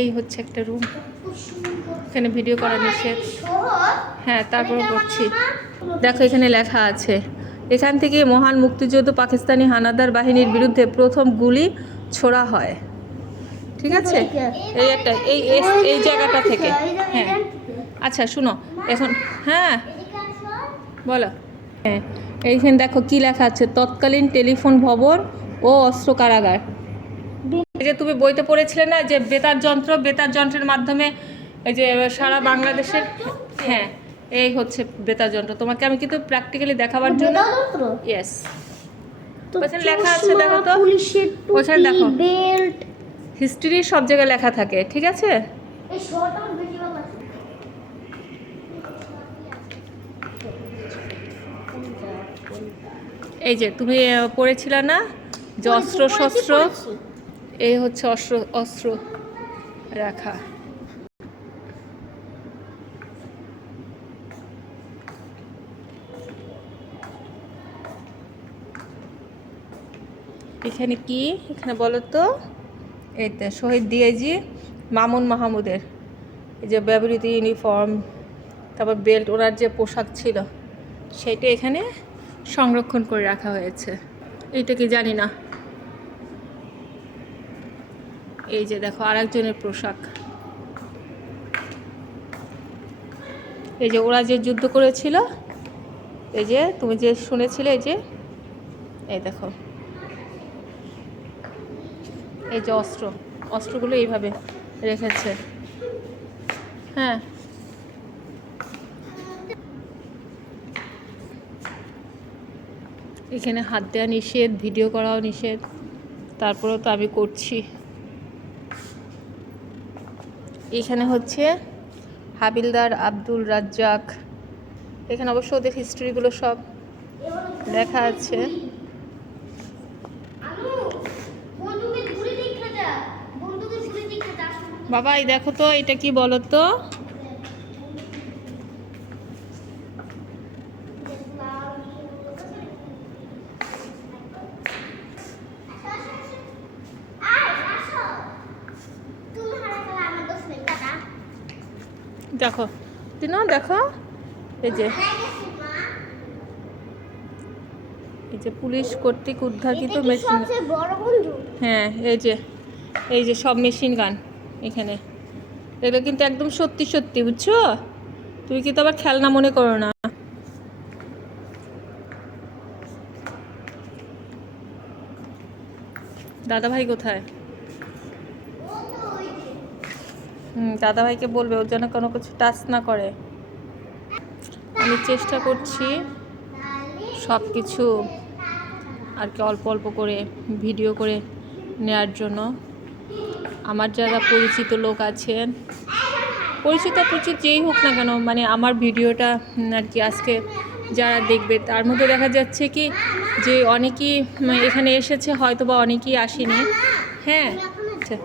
এই হচ্ছে একটা রুম, এখানে ভিডিও করা নিষেধ। হ্যাঁ, তারপরে করছি। দেখো এখানে লেখা আছে, এখান থেকে মহান মুক্তিযুদ্ধ পাকিস্তানি হানাদার বাহিনীর বিরুদ্ধে প্রথম গুলি ছোড়া হয়। ঠিক আছে, এই একটা এই জায়গাটা থেকে। হ্যাঁ, আচ্ছা শুনো এখন। হ্যাঁ বলো। হ্যাঁ, এইখানে দেখো কি লেখা আছে, তৎকালীন টেলিফোন ভবন ও অস্ত্র কারাগার। এই যে তুমি বইতে পড়েছিলে না যে বেতার যন্ত্রের মাধ্যমে এই যে সারা বাংলাদেশের। হ্যাঁ, এই হচ্ছে বেতার যন্ত্র। তোমাকে আমি কিন্তু প্র্যাকটিক্যালি দেখাবার জন্য। ইয়েস, ওখানে লেখা আছে, দেখো তো ওখানে দেখো, হিস্ট্রি সব জায়গায় লেখা থাকে। ঠিক আছে, এই যে তুমি পড়েছিলে না যে অস্ত্র শস্ত্র, এই হচ্ছে অস্ত্র রাখা। এখানে কি, এখানে বলো তো, এইতে শহীদ ডিআইজি মামুন মাহমুদের এই যে ব্যবহৃত ইউনিফর্ম, তারপর বেল্ট, ওনার যে পোশাক ছিল সেটা এখানে সংরক্ষণ করে রাখা হয়েছে। এইটা কি জানি না। এই যে দেখো আরেকজনের পোশাক, এই যে ওরা যে যুদ্ধ করেছিল, এই যে তুমি যে শুনেছিলে, এই দেখো, এই যে অস্ত্রগুলো এইভাবে রেখেছে। হ্যাঁ, এখানে হাত দেওয়া নিষেধ, ভিডিও করাও নিষেধ, তারপরেও তো আমি করছি। এখানে হচ্ছে হাবিলদার আব্দুল রাজ্জাক, এখানে অবশ্য ওদের হিস্ট্রিগুলো সব লেখা আছে। বাবা এই দেখো তো, এটা কি বলো তো? দেখো তিনো, দেখো এই যে পুলিশ কর্তৃক উদ্ধারিত মেশিন। হ্যাঁ, এই যে সব মেশিন গান এখানে, এগুলো কিন্তু একদম সত্যি সত্যি, বুঝছো? তুমি কিন্তু আবার খেলনা মনে করো না। দাদা ভাই কোথায়? দাদা ভাইকে বলবে ওর জন্য কোনো কিছু টাচ না করে। আমি চেষ্টা করছি সব কিছু আর কি অল্প অল্প করে ভিডিও করে নেওয়ার জন্য। আমার যারা পরিচিত লোক আছেন, পরিচিত যেই হোক না কেন, মানে আমার ভিডিওটা আর কি আজকে যারা দেখবে, তার মধ্যে দেখা যাচ্ছে কি যে অনেকেই এখানে এসেছে, হয়তো বা অনেকেই আসেনি। হ্যাঁ, আচ্ছা।